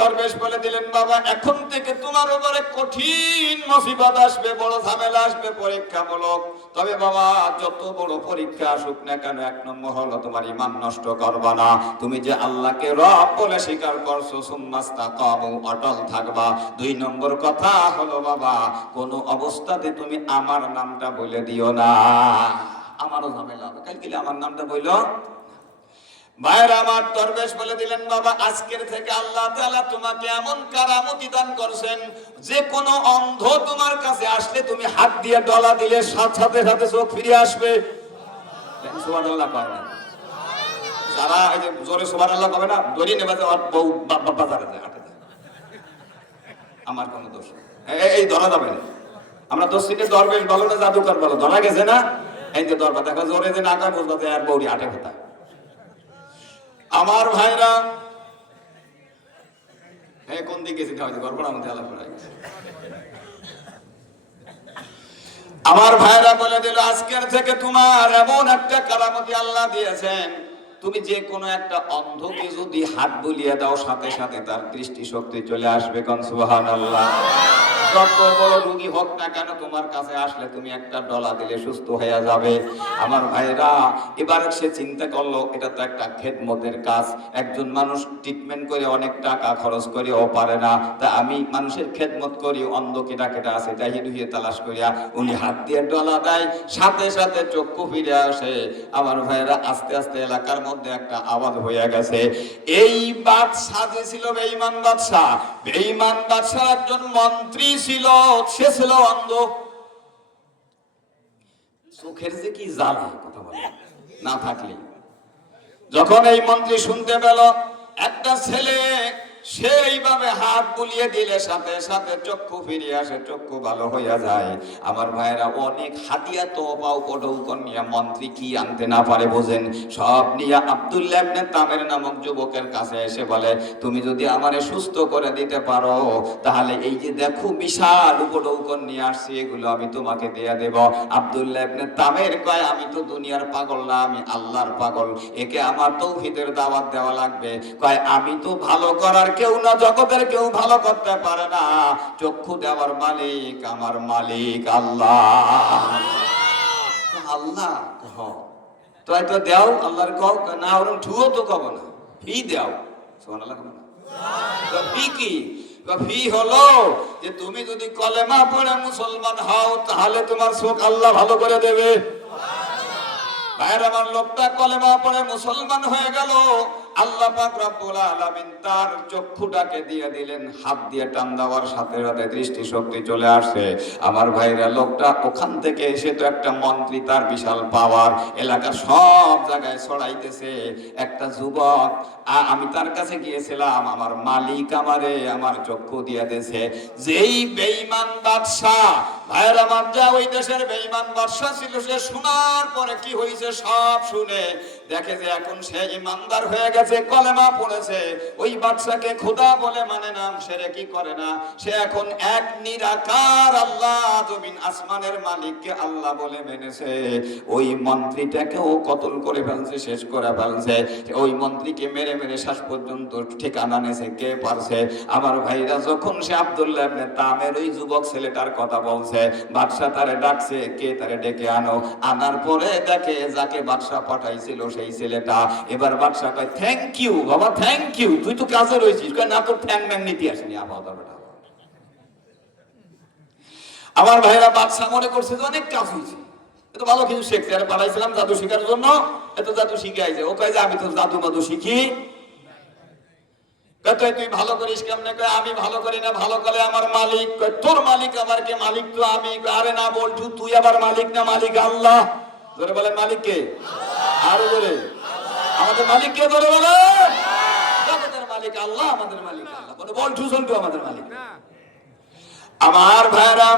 দরবেশ বলে দিলেন, বাবা এখন থেকে তোমার উপরে কঠিন মুসিবত আসবে, বড় ঝামেলা আসবে, পরীক্ষামূলক। তবে বাবা যত বড় পরীক্ষা আসুক না কেন, এক নম্বর হলো তোমার ঈমান নষ্ট করবা না। তুমি যে আল্লাহকে রব বলে স্বীকার করছো, সুম্মাস্তাকামু, অটল থাকবা। দুই নম্বর কথা হলো বাবা, কোন অবস্থাতে তুমি আমার নামটা বলে দিও না। আমারও ঝামেলা হবে, কালকে আমার নামটা বইলো। ভাইরা আমার, দরবেশ বলে দিলেন, বাবা আজকের থেকে আল্লাহ তাআলা তোমাকে এমন কারামতি দান করছেন, যে কোনো অন্ধ তোমার কাছে আসলে তুমি হাত দিয়ে ডলা দিলে সাথে সাথে চোখ ফিরে আসবে। সুবহানাল্লাহ কয় না? যারা এই যে জোরে সুবহানাল্লাহ কবে না, দড়ি নেবে আর বউ বাজারে যায়, হাঁটে যায়, আমার কোনো দোষ এই ধরা যাবে না। আমরা দোষ থেকে দরবেশ বলো না জাদুকর বলো, ধরা গেছে না? এই যে দরবার দেখা জোরে যে না কয় বুঝতে আর বউরি হাঁটে কোথায়। আমার ভাইরা, হ্যাঁ কোন দিকে যেতে হয় গড়বড়ার মধ্যে আলাপ করা গেছে। আমার ভাইরা বলে দিল, আজকের থেকে তোমার এমন একটা কারামতি আল্লাহ দিয়েছেন, তুমি যে কোনো একটা অন্ধকে যদি হাত বুলিয়ে দাও সাথে সাথে তার দৃষ্টি শক্তি চলে আসবে। কোন সুবহানাল্লাহ। যত বড় রোগী হোক না কেন, তোমার কাছে আসলে তুমি একটা ডলা দিলে সুস্থ হয়ে যাবে। আমার ভাইরা, এবার সে চিন্তা করলো এটা তো একটা খেদমতের কাজ, একজন মানুষ ট্রিটমেন্ট করে অনেক টাকা খরচ করে ও পারে না, তা আমি মানুষের খেদমত করি, অন্ধ কেটা কেটা আছে তাই ডুহিয়ে তালাশ করিয়া উনি হাত দিয়ে ডলা দেয়, সাথে সাথে চক্ষু ফিরে আসে। আমার ভাইরা, আস্তে আস্তে এলাকার মধ্যে একটা আওয়াজ হয়ে গেছে, এই বাদশা যে ছিল বেঈমান বাদশা, বেঈমান বাদশার একজন মন্ত্রী ছিল, সে ছিল অন্ধ। চোখের যে কি জ্বালা, কথা বলে না থাকলে। যখন এই মন্ত্রী শুনতে পেল একটা ছেলে সেইভাবে হাত বুলিয়ে দিলে সাথে সাথে চক্ষু ফিরে আসে, চক্ষু ভালো হইয়া যায়। আমার ভাইয়েরা, অনেক হাতিয়া তো উপঢৌকন নিয়ে মন্ত্রী কি আনতে না পারে বোঝেন, সব নিয়ে আব্দুল্লাহ ইবনে তামের নামক যুবকের কাছে এসে বলে, তুমি যদি আমারে সুস্থ করে দিতে পারো তাহলে এই যে দেখো বিশাল উপঢৌকন নিয়ে আসছি, এগুলো আমি তোমাকে দিয়ে দেব। আব্দুল্লাহ ইবনে তামের কয়, আমি তো দুনিয়ার পাগল না, আমি আল্লাহর পাগল, একে আমার তাওহীদের দাওয়াত দেওয়া লাগবে। কয়, আমি তো ভালো করার কেউ না, জগতের কেউ ভালো করতে পারে না, চক্ষু দেওয়ার মালিক আমার মালিক আল্লাহ। আল্লাহ তো এত দেও আল্লাহর কও না, ওরম ঠুও তো কব না, ফি দেও। সুবহানাল্লাহ কব না? তো ফি কি? ফি হলো যে তুমি যদি কলেমা পড়ে মুসলমান হও তাহলে তোমার চোখ আল্লাহ ভালো করে দেবে। ভাইয়ের আমার, লোকটা কলেমা পড়ে মুসলমান হয়ে গেল, আল্লাহ পাক রব্বুল আলামিন তার চক্ষুটাকে দিয়ে দিলেন, হাত দিয়ে টান দেওয়ার সাথে সাথে দৃষ্টি শক্তি চলে আসে। আমার ভাইরা, লোকটা ওখান থেকে এসে তো একটা মন্ত্রী, তার বিশাল পাওয়ার, এলাকার সব জায়গায় ছড়াইতেছে। একটা যুবক, আমি তার কাছে গিয়েছিলাম, আমার মালিক আমারে আমার চক্ষু দিয়ে দিয়েছে। যেই বেঈমান বাদশা, ভাইয়ের আমার, যা ওই দেশের বেঈমান বাদশা ছিল, সে শোনার পরে কি হয়েছে সব শুনে দেখে যে এখন সে ইমানদার হয়ে গেছে, কলেমা পড়েছে, ওই বাদশাকে খোদা বলে মানে না, শিরকি করে না, সে এখন এক নিরাকার আল্লাহ, জমিন আসমানের মালিককে আল্লাহ বলে মেনেছে। ওই মন্ত্রীটাকেও কতল করে ফেলছে, শেষ করে ফেলছে। ওই মন্ত্রীকে মেরে মেরে শেষ পর্যন্ত ঠিকানা নেছে, কে পারছে? আমার ভাইরা, যখন সে আব্দুল্লাহ ইবনে তামের ওই যুবক ছেলেটার কথা বলছে, বাদশা তারে ডাকছে, কে তারে ডেকে আনো। আনার পরে দেখে যাকে বাদশা পাঠাইছিল সেই ছেলেটা। এবার বাদশা কয়, থ্যাংক ইউ বাবা, থ্যাংক ইউ, তুই তো কাজে রয়েছিস। কয়, না, তোর ঠ্যাং ম্যাং নীতি আসেনি। আমার ভাইরা, বাদশা মনে করছে যে অনেক কাজ হয়েছে, এত ভালো কিছু শিখছে, আর পাঠাইছিলাম জাদু শিখার জন্য, এত জাদু শিখাইছে। ও কয় যে আমি তো জাদু মাদু শিখি। তুই ভালো করিস কেমনে? কয়, আমি ভালো করি না, ভালো করে আমার মালিক। কয়, তোর মালিক আমার কে? মালিক তো আমি। আরে না বলছু, তুই আবার মালিক না, মালিক আল্লাহ। ধরে বলেন মালিক কে? আরো ধরে, আমাদের মালিক কে? ধরে বলে, জগতের মালিক আল্লাহ, আমাদের মালিক আল্লাহ। বলে বলছু চলটু আমাদের মালিক। আমার ভাইরা,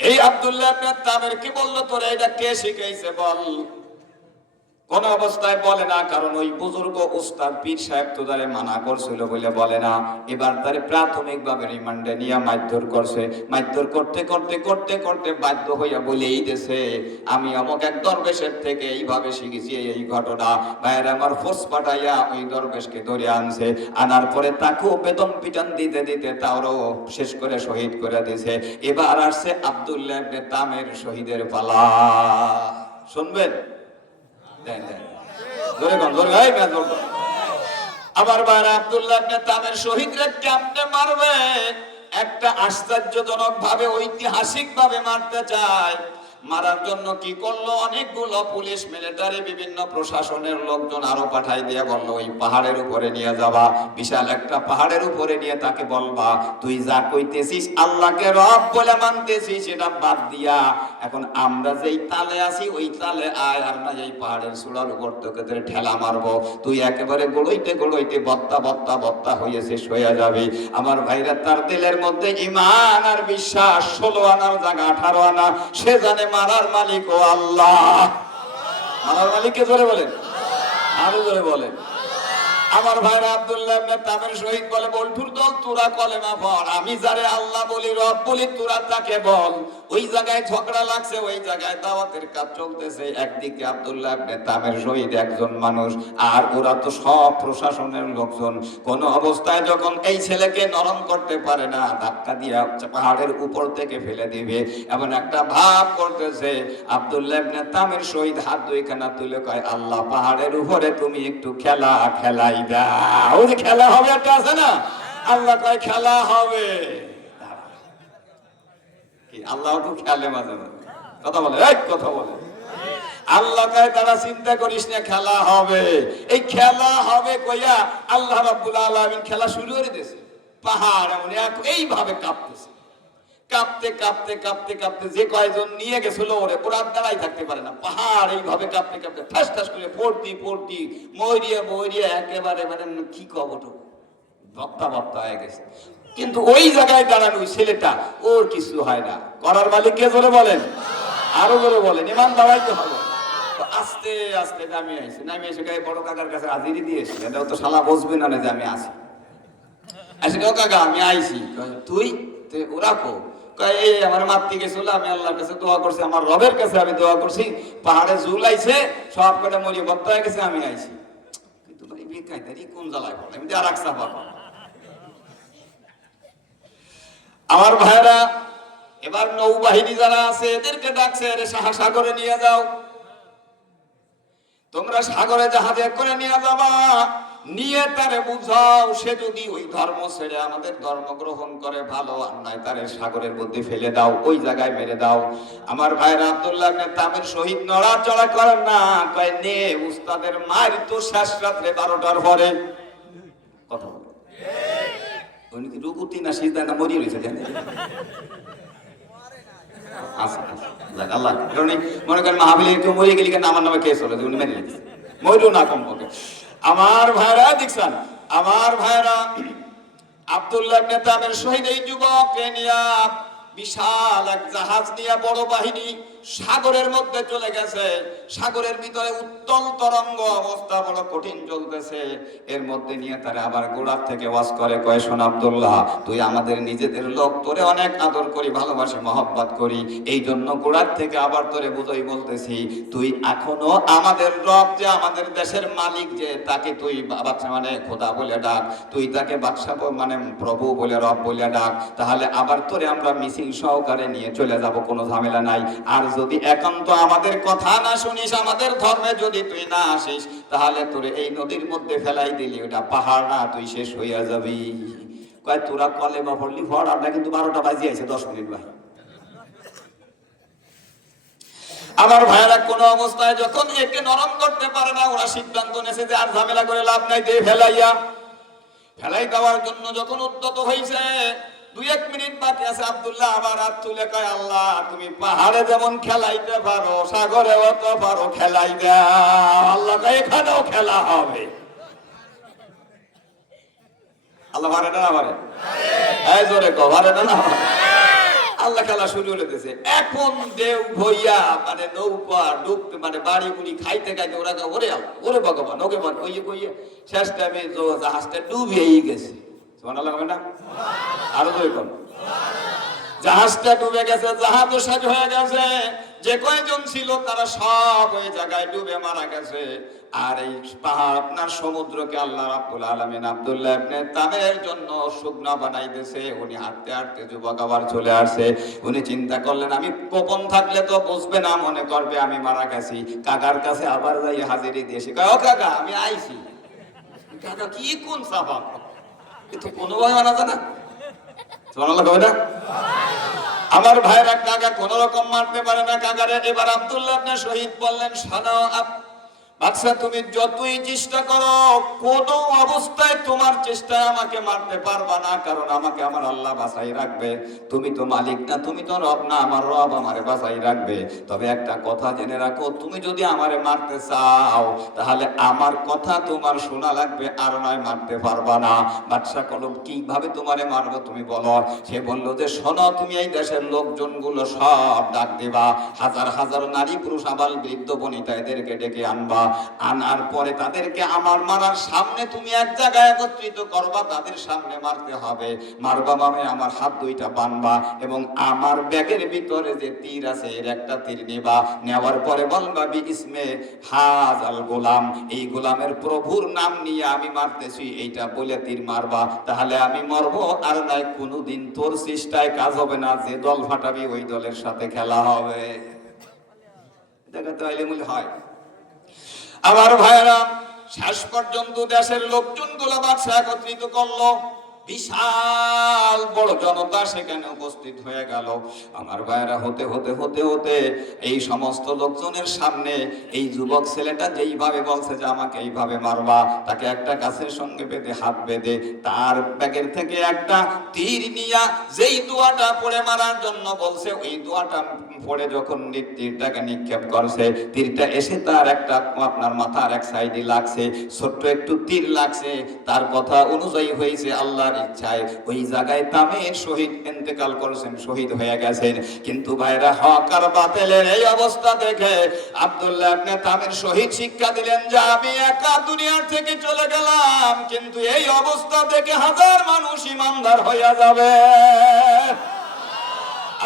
এই আব্দুল্লাহ ইবনে তামের কি বললো, তোরা এটা কে শিখাইছে বল? কোন অবস্থায় বলে না, কারণ ওই বুজুর্গ উস্তাদ পীর সাহেব তো তারে মানা করছিল বলে বলে না। এবার তারে প্রাথমিক ভাবে রিমান্ডে নিয়ে মারধর করছে। মারধর করতে করতে করতে করতে বাধ্য হইয়া বলেই দিয়েছে, আমি অমুক এক দরবেশের থেকে এইভাবে শিখেছি এই ঘটনা। ভাইয়ের আমার ফোর্স পাঠাইয়া ওই দরবেশকে ধরে আনছে। আনার পরে তাকেও বেতন পিটান দিতে দিতে তারও শেষ করে শহীদ করে দিয়েছে। এবার আসছে আব্দুল্লাহ ইবনে তামের শহীদের পালা। শুনবেন? আবার বাইরে আব্দুল্লাহ ইবনে তামের শহীদরা কেমনে মারবে? একটা আশ্চর্যজনক ভাবে ঐতিহাসিক ভাবে মারতে চায়। মারার জন্য কি করলো, অনেকগুলো পুলিশ মিলিটারি বিভিন্ন প্রশাসনের লোকজন আরো পাঠাই দিয়ে বললো ওই পাহাড়ের উপরে নিয়ে যাবা, বিশাল একটা পাহাড়ের উপরে নিয়ে তাকে বলবা তুই যা কইতেছিস আল্লাহকে রব বলে মানতেছিস সেটা বাদ দিয়া এখন আমরা যেই তালে আছি ওই তালে আয়, আর না এই পাহাড়ের চূড়ার উপর তোকে ঠেলা মারবো, তুই একেবারে গড়ইতে গড়ইতে বত্তা বত্তা বত্তা হয়ে শেষ হয়ে যাবে। আমার ভাইরা তার দিলের মধ্যে ঈমান আর বিশ্বাস 16 আনার জায়গা 18 আনা। সে জানে মারার মালিক ও আল্লাহ। মারার মালিককে জোরে বলেন, আরো জোরে বলেন। আমার ভাইরা আব্দুল্লাহ ইবনে তামের শহীদ বলে, বল্টুর দল তোরা কলেমা পড়, আমি যারে আল্লাহ বলি রব বলি তোরা তাকে বল। ওই জায়গায় ঝগড়া লাগছে, ওই জায়গায় দাওয়াতের কাজ চলতেছে। একদিকে আব্দুল্লাহ ইবনে তামের শহীদ একজন মানুষ, আর ওরা তো সব প্রশাসনের লোকজন। কোন অবস্থায় যখন এই ছেলেকে নরম করতে পারে না, ধাক্কা দিয়ে পাহাড়ের উপর থেকে ফেলে দিবে এমন একটা ভাব করতেছে। আব্দুল্লাহ ইবনে তামের শহীদ হাত দুইখানা তুলে কয়, আল্লাহ পাহাড়ের উপরে তুমি একটু খেলাই দাও। ওই যে খেলা হবে একটা আছে না, আল্লাহ কয় খেলা হবে। আল্লাহ তো খেলে মাঝে মাঝে, কথা বলে এক কথা বলে। আল্লাহ কয় তারা চিন্তা করিস না, খেলা হবে। এই খেলা হবে কইয়া আল্লাহ রাব্বুল আলামিন খেলা শুরু করে দিয়েছে। পাহাড় এমন এইভাবে কাঁপতেছে, কাঁপতে কাঁপতে কাঁপতে কাঁপতে যে কয়জন নিয়ে গেছিল ওরা দাঁড়াই থাকতে পারে না। পাহাড় এইভাবে কাঁপতে কাঁপতে ঠাস ঠাস করে পড়তি পড়তি মরিয়া মরিয়া একেবারে মানে কি কবটো বক্তা বক্তা হয়ে গেছে। কিন্তু ওই জায়গায় দাঁড়ানো ছেলেটা ওর কিছু হয় না। করার মালিক কে জোরে বলেন, আরো জোরে বলেন। ইমান দাঁড়াইতে হবে। আস্তে আস্তে নামিয়ে আসে, নামিয়ে এসে বড় কাকার কাছে হাজিরি দিয়ে এসে, এটাও তো শালা বসবে না যে আমি আসি। আসে ও কাকা আমি আইছি। তুই ওরা কো এই আমার মাতৃ গেছিল, আমি আল্লাহর কাছে দোয়া করছি, আমার রবের কাছে আমি দোয়া করছি, পাহাড়ে ঝুল আইছে সব কটা মরিয়ে বত্তা হয়ে গেছে, আমি আইছি। কিন্তু কোন জ্বালায় পড়ে আমি আর রাখছা বাবা। আমার ভাইরা এবার নৌবাহিনী যারা আছে এদেরকে ডাকছে, সাগরে নিয়ে যাও, তোমরা সাগরে জাহাজে করে নিয়ে যাবা, নিয়ে তারে বুঝাও সে যদি ওই ধর্ম ছেড়ে আমাদের ধর্ম গ্রহণ করে ভালো, আর নাই তারে সাগরের মধ্যে ফেলে দাও, ওই জায়গায় মেরে দাও। আমার ভাইরা আব্দুল্লাহ ইবনে তামের শহীদ নড়াচড়া করেন না, কয় নে উস্তাদের মার তো শেষ রাত্রে 12টার পরে। কথা বল উনি কি রুকুতি না সিজদা না মরিয়ে রয়েছে জানেন? আল্লাহ মনে করেন মাহফিলে কেউ মরে গেলি কেন আমার নামে কেস হলো, উনি মেরে নিয়েছে, মরিও না কমপক্ষে। আমার ভাইরা দেখছেন, আমার ভাইরা আব্দুল্লাহ ইবনে তামের শহীদ এই যুবককে নিয়ে বিশাল এক জাহাজ নিয়ে বড় বাহিনী সাগরের মধ্যে চলে গেছে। সাগরের ভিতরে উত্তল তরঙ্গ, অবস্থা বড় কঠিন চলতেছে। এর মধ্যে নিয়ে তারা আবার গোড়ার থেকে ওয়াজ করে, কয় শোন আব্দুল্লাহ, তুই আমাদের নিজেদের লোক, তোরে অনেক আদর করি, ভালোবাসি, মহব্বত করি, এই জন্য গোড়ার থেকে আবার তোরে বুঝাই বলতেছি, তুই এখনো আমাদের রব যে আমাদের দেশের মালিক যে তাকে তুই বাদশা মানে খোদা বলে ডাক, তুই তাকে বাদশা মানে প্রভু বলে রব বলে ডাক, তাহলে আবার তোরে আমরা মিছিল সহকারে নিয়ে চলে যাব, কোনো ঝামেলা নাই। আর যদি একান্ত আমাদের কথা না শুনিস, আমাদের ধর্মে যদি তুই না আসিস, তাহলে তোরে এই নদীর মধ্যে ফেলাই দিলি, ওটা পাহাড় না, তুই শেষ হইয়া যাবি। কয় তোরা কলেমা পড়লি পড়, আমরা কিন্তু 12টা বাজিয়ে আছে 10 মিনিট ভাই। আমার ভাইয়েরা কোন অবস্থায় যখন একে নরম করতে পারে না, ওরা সিদ্ধান্ত নেছে যে আর ঝামেলা করে লাভ নাই, দিয়ে ফেলাই দেওয়ার জন্য যখন উদ্যত হয়েছে, 2-1 মিনিট বাকি আছে, আব্দুল্লাহ আবার হাত তুলে কয়, আল্লাহ তুমি পাহাড়ে যেমন খেলাইতে পারো, সাগরেও তো পারো, খেলাই দাও। আল্লাহ কয় এখানেও খেলা হবে। আল্লাহ পারে না পারে? এই জোরে কো, পারে না? আল্লাহ খেলা শুরু করে দিয়েছে। এখন দেউ ভইয়া মানে নৌকা ডুবতে মানে বাড়ি বুড়ি খাইতে খাইতে ওরা ওরে ওরে ভগবান ওকে মান কইয়ে কইয়ে শেষ টাইমে জাহাজটা ডুবেই গেছে। সুবহানাল্লাহ হবে না? আরো তো এরকম জাহাজটা ডুবে গেছে, জাহাজ সাজ হয়ে গেছে, যে কয়জন ছিল তারা সব ওই জায়গায় ডুবে মারা গেছে। আর এই পাহাড় আপনার সমুদ্রকে আল্লাহ রাব্বুল আলামিন আব্দুল্লাহ ইবনে তামের জন্য শুকনা বানাই দিয়েছে। উনি হাঁটতে হাঁটতে যুবক আবার চলে আসে। উনি চিন্তা করলেন আমি গোপন থাকলে তো বুঝবে না, মনে করবে আমি মারা গেছি। কাকার কাছে আবার যাই হাজিরি দিয়েছি, কয় ও কাকা আমি আইছি। কাকা কি কোন সাফা কিন্তু কোনোভাবে মানা যায় না। সুবহানাল্লাহ কয় না? আমার ভাইরা কাকা কোন রকম মারতে পারে না কাকারে। এবার আব্দুল্লাহ ইবনে শহীদ বললেন শোনো বাদশা তুমি যতই চেষ্টা করো কোন অবস্থায় তোমার চেষ্টায় আমাকে মারতে পারবা না, কারণ আমাকে আমার আল্লাহ বাঁচাই রাখবে। তুমি তো মালিক না, তুমি তো রব না, আমার রব আমারে বাঁচাই রাখবে। তবে একটা কথা জেনে রাখো, তুমি যদি আমারে মারতে চাও তাহলে আমার কথা তোমার শোনা লাগবে, আর নয় মারতে পারবা না। বাদশা কলম কিভাবে তোমারে মারবো তুমি বলো। সে বলল যে শোনো তুমি এই দেশের লোকজনগুলো সব ডাক দিবা, হাজার হাজার নারী পুরুষ আবাল বৃদ্ধ বনিতা এদেরকে ডেকে আনবা। আনার পরে তাদেরকে আমার মারার সামনে তুমি এক জায়গায় একত্রিত করবা, তাদের সামনে মারতে হবে। মারবা মানে আমার হাত দুইটা বানবা এবং আমার ব্যাগের ভিতরে যে তীর আছে এর একটা তীর নেবা। নেওয়ার পরে বলবা বিইসমে হাজাল গোলাম, এই গোলামের প্রভুর নাম নিয়ে আমি মারতেছি, এইটা বলে তীর মারবা। তাহলে আমি মরবো, আর নাই কোনোদিন তোর চেষ্টায় কাজ হবে না। যে দল ফাটাবি ওই দলের সাথে খেলা হবে। দেখা তো আইলে হয়। আমার ভাইরা শেষ পর্যন্ত দেশের লোকজন গুলা বাদশা একত্রিত করলো, বিশাল বড় জনতা সেখানে উপস্থিত হয়ে গেল। আমার ভাইরা হতে হতে হতে হতে এই সমস্ত লোকজনের সামনে এই যুবক ছেলেটা যেইভাবে বলছে যে আমাকে এইভাবে মারবা, তাকে একটা গাছের সঙ্গে বেঁধে হাত বেঁধে তার ব্যাগের থেকে একটা তীর নিয়া যেই দোয়াটা পড়ে মারার জন্য বলছে, ওই দোয়াটা পড়ে যখন তীরটাকে নিক্ষেপ করছে, তীরটা এসে তার একটা আপনার মাথার এক সাইডে লাগছে, ছোট্ট একটু তীর লাগছে। তার কথা অনুযায়ী হয়েছে আল্লাহর ইচ্ছায় ওই জায়গায় তামের শহীদ ইন্তেকাল করেছেন, শহীদ হয়ে গেছেন। কিন্তু ভাইরা হক আর বাতিলের এই অবস্থা দেখে আব্দুল্লাহ ইবনে তামের শহীদ শিক্ষা দিলেন যে আমি একা দুনিয়ার থেকে চলে গেলাম, কিন্তু এই অবস্থা দেখে হাজার মানুষ ঈমানদার হয়ে যাবে।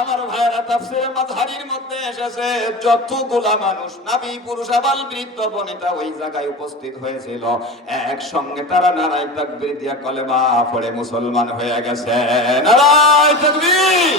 আমার ভাইরা তাফসীরে মাযহারির মধ্যে এসেছে যতগুলা মানুষ নবী পুরুষ আবাল বৃদ্ধ বনিতা ওই জায়গায় উপস্থিত হয়েছিল, একসঙ্গে তারা নারায়ে তাকবীর দিয়া কলেমা পড়ে মুসলমান হয়ে গেছে। নারায়ে তাকবীর।